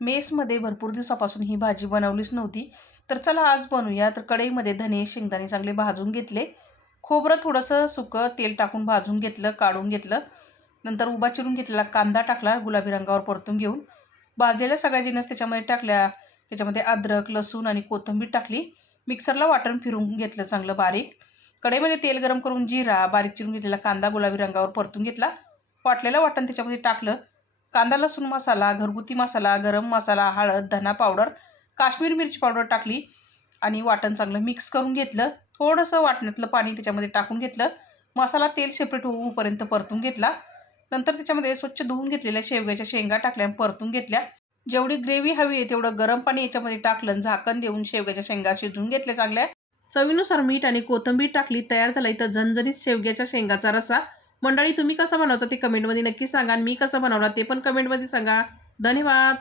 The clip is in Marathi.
मेसमध्ये भरपूर दिवसापासून ही भाजी बनवलीच नव्हती, तर चला आज बनवूया. तर कढईमध्ये धने, शेंगदाणे चांगले भाजून घेतले. खोबरं थोडंसं सुकं तेल टाकून भाजून घेतलं, काढून घेतलं. नंतर उभा चिरून घेतलेला कांदा टाकला, गुलाबी रंगावर परतून घेऊन. भाजलेल्या सगळ्या जिन्नस त्याच्यामध्ये टाकल्या. त्याच्यामध्ये अद्रक, लसूण आणि कोथिंबीर टाकली. मिक्सरला वाटण फिरवून घेतलं चांगलं बारीक. कढईमध्ये तेल गरम करून जिरा, बारीक चिरून घेतलेला कांदा गुलाबी रंगावर परतून घेतला. वाटलेलं वाटण त्याच्यामध्ये टाकलं. कांदा लसूण मसाला, घरगुती मसाला, गरम मसाला, हळद, धना पावडर, काश्मीरी मिरची पावडर टाकली आणि वाटण चांगलं मिक्स करून घेतलं. थोडंसं वाटणातलं पाणी त्याच्यामध्ये टाकून घेतलं. मसाला तेल सेपरेट होऊपर्यंत परतून घेतला. नंतर त्याच्यामध्ये स्वच्छ धुवून घेतलेल्या शेवग्याच्या शेंगा टाकल्या आणि परतून घेतल्या. जेवढी ग्रेव्ही हवी आहे तेवढं गरम पाणी याच्यामध्ये टाकलं, झाकण देऊन शेवग्याच्या शेंगा शिजवून घेतल्या चांगल्या. चवीनुसार मीठ आणि कोथिंबीर टाकली. तयार झाला इथं झणझणीत शेवग्याच्या शेंगाचा रस्सा. मंडळी, तुम्ही कसा बनवता ते कमेंटमध्ये नक्की सांगा आणि मी कसा बनवला ते पण कमेंटमध्ये सांगा. धन्यवाद.